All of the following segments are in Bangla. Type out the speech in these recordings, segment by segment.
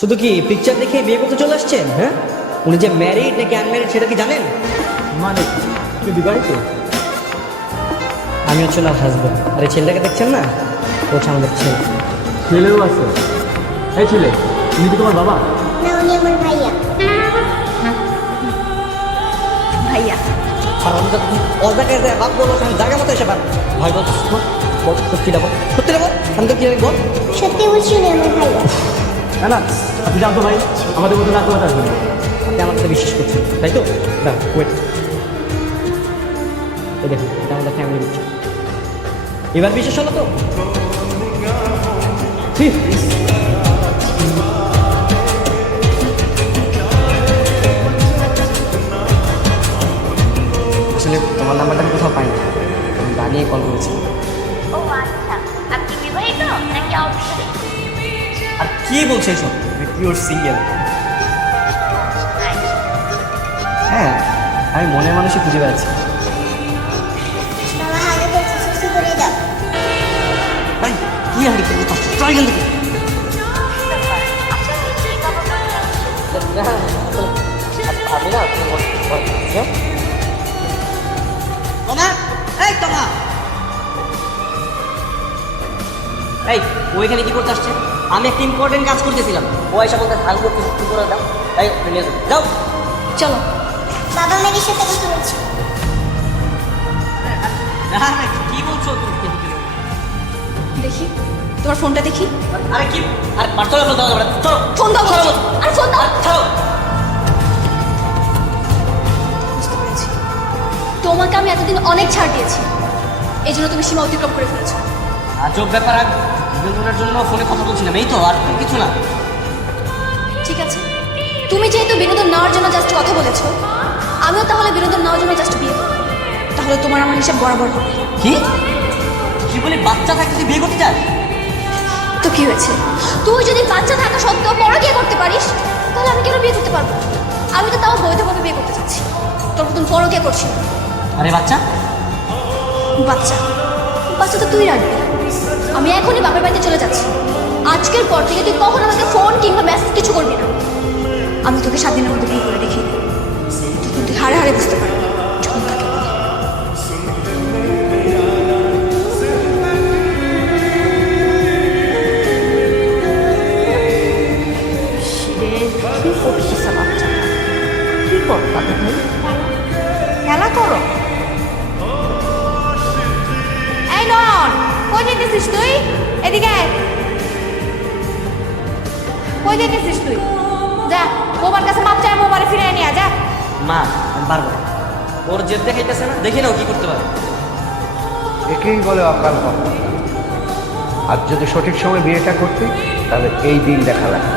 শুধু কি পিকচার দেখে বিয়ে করতে চলে আসছেন? হ্যাঁ, উনি যে ম্যারিড নাকি আনম্যারিড সেটা কি জানেন? মানে তুই বিবাহিত? আমি হচ্ছে ওনার হাজব্যান্ড। আর এই ছেলেটাকে দেখছেন না, ও হচ্ছে আমাদের ছেলে। ছেলেও আছে? এই ছেলে, উনি কি তোমার বাবা? না, উনি আমার ভাইয়া। ভাইয়া আর আমাদের অজায়গায় যায় বাপ বলো, জায়গা মতো এসে পার ভয় বল, সত্যিটা বল, সত্যিটা বল, আমি তো কি বল। সত্যি বলছি, উনি আমার ভাইয়া। না না, আপনি জানতো ভাই, আমাদের মতো না করে আসবেন। আপনি আমার সাথে বিশ্বাস করছেন তাই তো? দাঁড়া, ওয়েট, এই দেখুন, এটা আমাদের ফ্যামিলি পিকচার। এবার বিশ্বাস হলো তো? ঠিক। আসলে তোমার নাম্বারটা আমি কোথাও পাইনি, আমি দাঁড়িয়ে কল করেছি। ও আচ্ছা, আপনি বিবাহিত নাকি অবিবাহিত? আর কি বলছে এসব? Pure single. হ্যাঁ, আমি মনের মানুষই খুঁজে বেড়াচ্ছি। বাবা হাগে তো সুস্থ করে দাও। ভাই কি আর কি ট্রাই গেল দেখি। আমি না তোমা, এই তোমা, এই ওইখানে কি করতে আসছে? আমি একটা ইম্পর্টেন্ট কাজ করতেছিলাম, ও এসে বলতে হাল করতে কি করে দাও, তাই নিয়ে যাও। চলো, বাবা মেয়ের সাথে কথা বলছি। কি বলছো তুমি? দেখি তোমার ফোনটা দেখি। আরে কি, আরে পার্সোনাল বলতে হবে না, চলো ফোন দাও বলছি। আর ফোন দাও। ছাড়ো। বুঝতে পেরেছি, তোমাকে আমি এতদিন অনেক ছাড় দিয়েছি, এই জন্য তুমি সীমা অতিক্রম করে ফেলেছো। আজব ব্যাপার, আর বিনোদনের জন্য ফোনে কথা বলছিলাম, এই তো, আর কিছু না। ঠিক আছে, তুমি যেহেতু বিনোদন নেওয়ার জন্য জাস্ট কথা বলেছো, আমিও তাহলে বিনোদন নেওয়ার জন্য জাস্ট বিয়ে করব। তাহলে তোমার আমার হিসাব বরাবর হবে। কি কি বলি, বাচ্চা থাকতে তুই বিয়ে করতে চাস? তো কি হয়েছে, তুই যদি বাচ্চা থাকা সত্ত্বেও পরকীয়া করতে পারিস, তাহলে আমি কেন বিয়ে করতে পারবো? আমি তো তাও বৈধভাবে বিয়ে করতে চাচ্ছি, তোর মতন পরকীয়া করছি না। আরে বাচ্চা, বাচ্চা বাচ্চা তো তুই রাখবি। আমি এখনই বাপের বাড়িতে চলে যাচ্ছি। আজকের পর থেকে তুই কখন আমাকে ফোন কিংবা মেসেজ কিছু করবি না। আমি তোকে 7 দিনের মধ্যে বিয়ে করে দেখিয়ে দেবো, তখন তুই হাড়ে হাড়ে বুঝতে পারবি যখন তাকে বলে। কি করছিস বাচ্চা? কি করো দাদু ভাই? খেলা করো। এই নন, কই যেতেছিস তুই? এদিকে আয়। কই যেতেছিস তুই? যা, বোবার কাছে মাপ চায়, বোবারে ফিরে নিয়ে যা। মা আমি পারবো না, ওর জেদ দেখাইতেছে না, দেখি না ও কি করতে পারে। একেই বলে অকাল কথা। আর যদি সঠিক সময় বিয়েটা করতে, তাহলে এই দিন দেখা লাগে।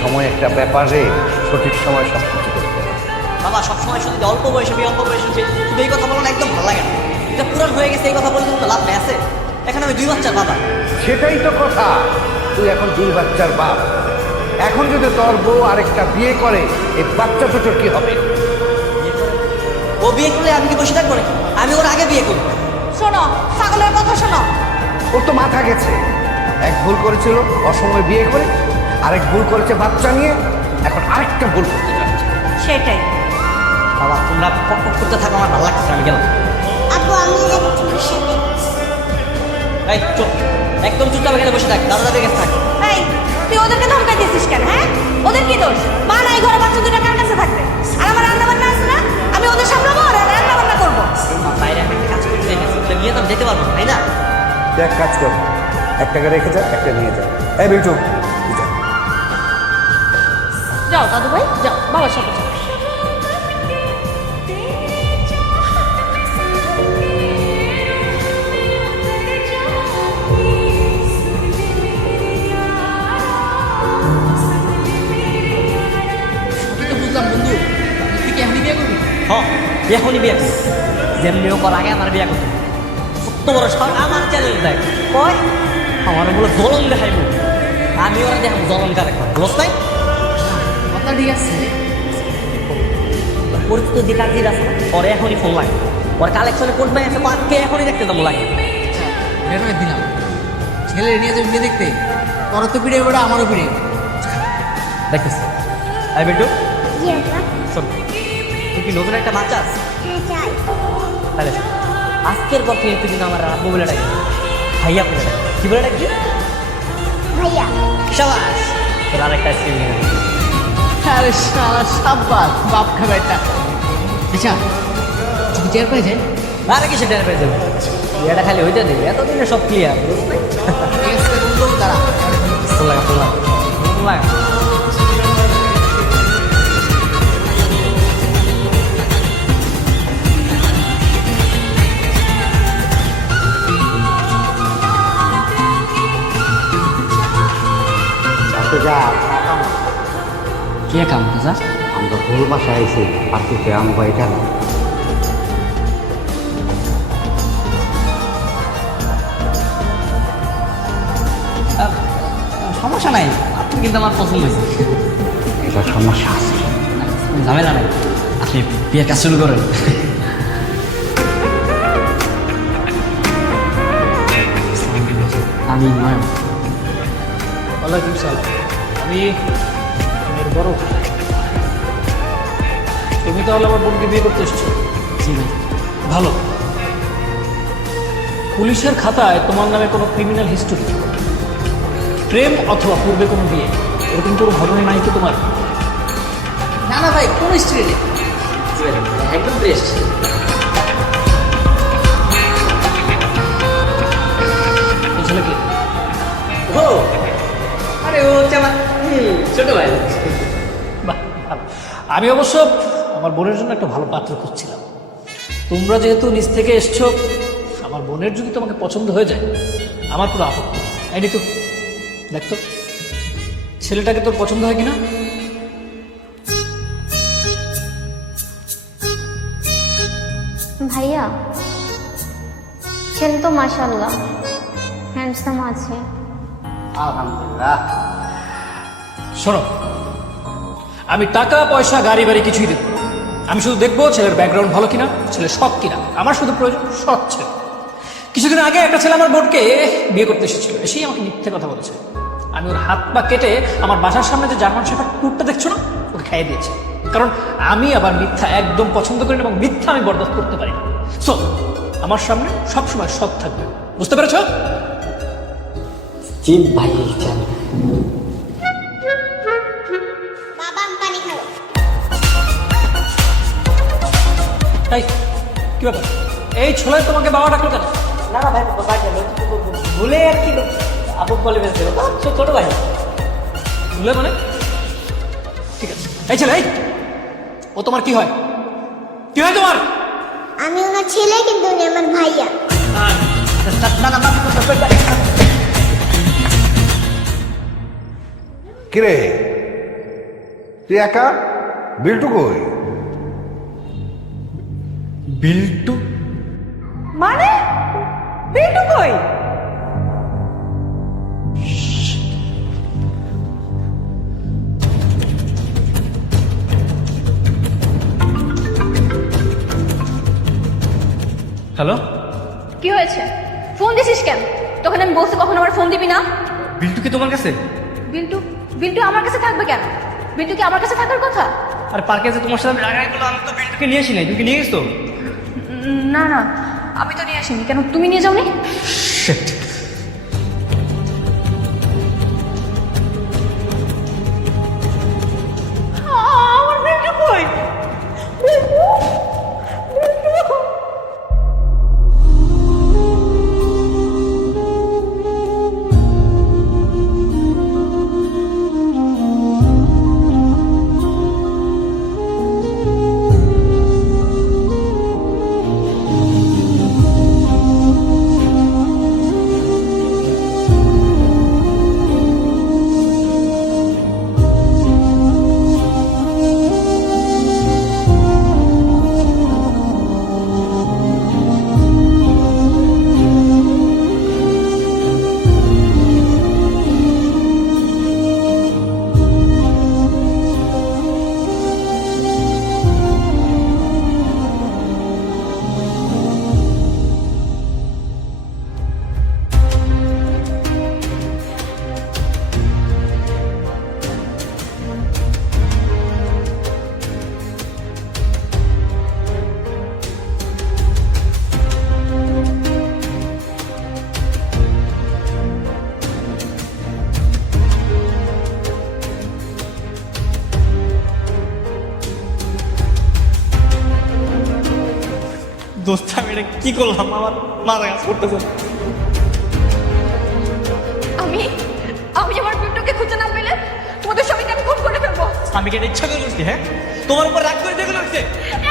সময় একটা ব্যাপারে, সঠিক সময় সব কিছু করতে হবে। বাবা সবসময় শুধু অল্প বয়সে বিয়ে, অল্প বয়সে বিয়ে, শুধু এই কথা বলো না, একদম ভালো লাগে না। এটা পুরান হয়ে গেছে, এই কথা বলে তো লাভ নেই আছে। এখানে আমি 2 বাচ্চার বাবা। সেটাই তো কথা, তুই এখন 2 বাচ্চার বাপ। এখন যদি তোর বউ আরেকটা বিয়ে করে, এই বাচ্চা দুটোর কি হবে? বিয়ে করে, ও বিয়ে করলে আমি কি বসে থাকবো নাকি? আমি ওর আগে বিয়ে করবো। শোনো, ছাগলের কথা শোনো। ওর তো মাথা গেছে। এক ভুল করেছিল অসময়ে বিয়ে করে, আরেক ভুল করেছে বাচ্চা নিয়ে, এখন আরেকটা ভুল করতে যাচ্ছে। সেটাই। বাবা তোমরা পক পক করতে থাকো, আমার ভালো লাগছে, আমি গেলাম। আপু, আমি যাবো তোমার সাথে। এই চুপ, একদম চুপচাপ এখানে বসে থাক, দাদা দাদির কাছে থাক। এই, তুই ওদেরকে ধমকাই দিয়েছিস কেন? হ্যাঁ, ওদের কি দোষ? মা নাই ঘরে, বাচ্চা দুটো কার কাছে থাকবে? আর আমার রান্না বান্না আছে না, আমি ওদের সামলাবো আর রান্না বান্না করবো। বাইরে আমি একটা কাজ করতে চাই, নিয়ে তো আমি যেতে পারবো না, তাই না? তুই এক কাজ কর, একটাকে রেখে যা, একটা নিয়ে যা। এই বিটু, তুই যা। যাও দাদু ভাই, যাও বাবার সাথে যাও। বুঝলাম বন্ধু, তুই কি এখনই বিয়ে করবি? হ্যাঁ, এখনই বিয়ে করবো। যেমনি হোক ওর আগে আমার বিয়ে করতে হবে। সত্য বড় সাহস, আমার চ্যালেঞ্জ দেয় কয় আমার বলে জ্বলন দেখাইব, আমি ওরা দেখাবো জ্বলন কারে খায়, বুঝছ নাই? কথা ঠিক আছে, পরিচিত যে কাজের আছে না, পরে এখনই ফোন লাগে, ওর কালেকশনে কোড ভাই আছে, পাঁচকে এখনই দেখতে যাবো লাগে। বের হয়ে দিলাম। ছেলে নিয়ে যাবি বিয়ে দেখতে, তোর তো পিড়ে বেড়া, আমারও পিড়ে। দেখতেছি। এই বিল্টু, জি আব্বা। শোন, তুই কি নতুন একটা মাছ চাস? হ্যাঁ চাই। তাহলে শোন, আজকের পর থেকে তুই কিন্তু আমার আব্বু বলে ডাকবি, ভাইয়া বলে ডাকবি। কি বলে ডাকবি? ভাইয়া। শাবাশ, তোর আরেকটা আইসক্রিম নিয়ে আয়। আরে শালা সাব্বাস বাপ খাবে এটা। আচ্ছা তুমি টের পেয়ে যায়? আরে কি সেটা পেয়ে যাবে, বিয়েটা খালি হইতে দেবে, এতদিনে সব ক্লিয়ার। ঠিক আছে বন্ধু, দাঁড়া। ফুল লাগা, ফুল লাগা, ফুল লাগা। কে কাম চাচা? আমরা ভুল বাসায় আইছি, আর কিছু আমগো এটা না। সমস্যা নাই, আপনি কিন্তু আমার পছন্দ হয়েছে। এটা সমস্যা আছে। কোনো ঝামেলা নাই, আপনি বিয়ের কাজ শুরু করেন। আমি নয়ন। ওয়ালাইকুম সালাম। আমি মেয়ের বড় ভাই। তুমি তাহলে আমার বোনকে বিয়ে করতে এসছো? জি ভাই। ভালো। পুলিশের খাতায় তোমার নামে কোনো ক্রিমিনাল হিস্টোরি, প্রেম অথবা পূর্বে কোনো বিয়ে, এরকম কোনো ঘটনা নাই তো তোমার? না না ভাই, কোন স্ত্রী নেই। জি ভাই, একদম বেস্ট। এই ছেলেকে ও আরে ও হচ্ছে আমার ছোট ভাই। বাহ, ভালো। আমি অবশ্য আমার বোনের জন্য একটা ভালো পাত্র খুঁজছিলাম। তোমরা যেহেতু নিজ থেকে এসছো, আমার বোনের যদি তোমাকে পছন্দ হয়ে যায় আমার পুরো আপত্তি নেই। এই ঋতু, দেখতো ছেলেটাকে তোর পছন্দ হয় কিনা? ভাইয়া, ছেলে তো মাশাআল্লাহ হ্যান্ডসাম আছে। আলহামদুলিল্লাহ। শোনো, আমি টাকা পয়সা গাড়ি বাড়ি কিছুই দেবো না। আমি শুধু দেখবো ছেলের ব্যাকগ্রাউন্ড ভালো কিনা, ছেলে সৎ কিনা। আমার শুধু প্রয়োজন সৎ ছেলে। কিছুদিন আগে একটা ছেলে আমার বোনকে বিয়ে করতে এসেছিল, এসেই আমাকে মিথ্যে কথা বলেছে। আমি ওর হাত পা কেটে আমার বাসার সামনে যে জার্মান শেফার্ড কুকুরটা দেখছো না, ওকে খাইয়ে দিয়েছি। কারণ আমি আবার মিথ্যা একদম পছন্দ করি না, এবং মিথ্যা আমি বরদাস্ত করতে পারি না। সো আমার সামনে সবসময় সৎ থাকবে, বুঝতে পেরেছো? জি ভাই, চল। বাবা আমি পানি খাবো। তাই কি ব্যাপার, এই ছোলে তোমাকে বাবা ডাকলো কেন? না না ভাই, ভাই ভুলে আর কি আপু বলে ফেলছে, ছোট ভাই। ভুলে মানে? ঠিক আছে, এই ছেলে, এই ও তোমার কি হয়? কি হয় তোমার? আমি ওনার ছেলে, কিন্তু উনি আমার ভাইয়া। না না, কিরে, তুই একা? বিল্টু কই? বিল্টু মানে? বিল্টু কই? হ্যালো, কি হয়েছে? ফোন দিছিস কেন? তখন আমি বলছি কখন আমার ফোন দিবি না। বিল্টু কি তোমার কাছে? বিল্টু বিল্টু আমার কাছে থাকবে কেন? বিল্টু কি আমার কাছে থাকার কথা? আর পার্কে যে তোমার সাথে রাগাই বলো, আমি তো বিল্টুকে নিয়ে আসি নাই, তুমি কি নিয়ে গেছো? না না, আমি তো নিয়ে আসিনি। কেন, তুমি নিয়ে যাওনি? আমার বিল্টু কই? দোস্ত আমি এটা কি করলাম, আমার মাথা কাজ করতেছে না। আমি আমি আমার বিল্টুকে খুঁজে না পেলে তোমাদের সবাইকে আমি খুন করে ফেলবো। আমি কি এটা ইচ্ছা করে করছি? হ্যাঁ, তোমার উপর রাগ করে দেখে লাগছে।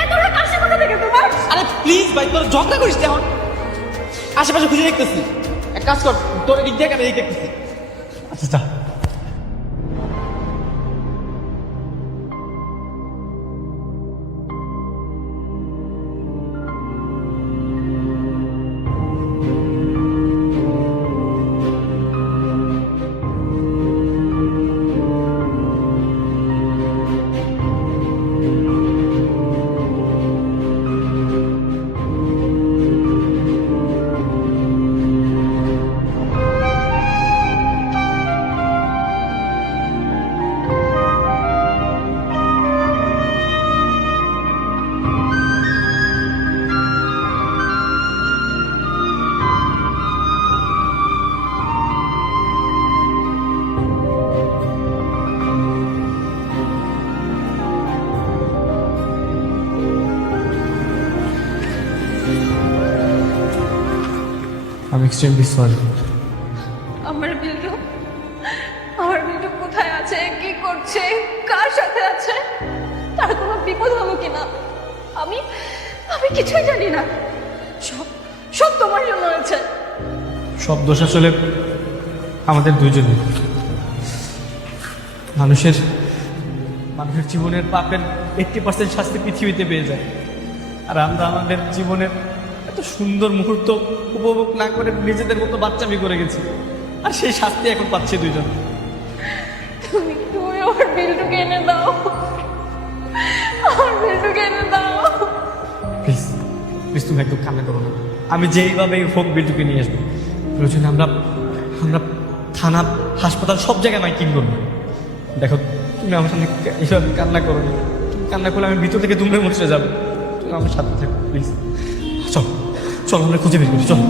এত রাগ আসে কোথা থেকে তোমার? আরে প্লিজ ভাই, তোর ঝগড়া করিস না এখন। আশেপাশে খুঁজে দেখতেছি, এক কাজ কর, তোর দিক দিয়ে আমি দিক দেখতেছি। আচ্ছা যা। আমি এক্সট্রিমলি সরি। আমার বিল্টু কোথায় আছে, কি করছে, কার সাথে আছে, তার কোনো বিপদ হলো কিনা আমি আমি কিছুই জানি না। সব সব তোমার জন্য হয়েছে। সব দোষ আসলে আমাদের দুইজনের। মানুষের জীবনের পাপের 80% শাস্তি পৃথিবীতে পেয়ে যায়, আর আমরা আমাদের জীবনের এত সুন্দর মুহূর্ত উপভোগ না করে নিজেদের মতো বাচ্চামি করে গেছি, আর সেই শাস্তি এখন পাচ্ছি দুইজন। তুমি আমার বিল্টুকে এনে দাও, আমার বিল্টুকে এনে দাও। প্লিজ প্লিজ তুমি একদম কান্না করো না। আমি যেইভাবে হোক বিল্টুকে নিয়ে আসবো। প্রয়োজনে আমরা থানা, হাসপাতাল সব জায়গায় মাইকিং করবো। দেখো তুমি আমার সামনে এইভাবে কান্না করো না। তুমি কান্না করলে আমি ভিতর থেকে দুমড়ে মুচড়ে যাবো। তুমি আমার সাথে থাকো প্লিজ। চলো চলো, আমরা খুঁজে বের করি, চলো।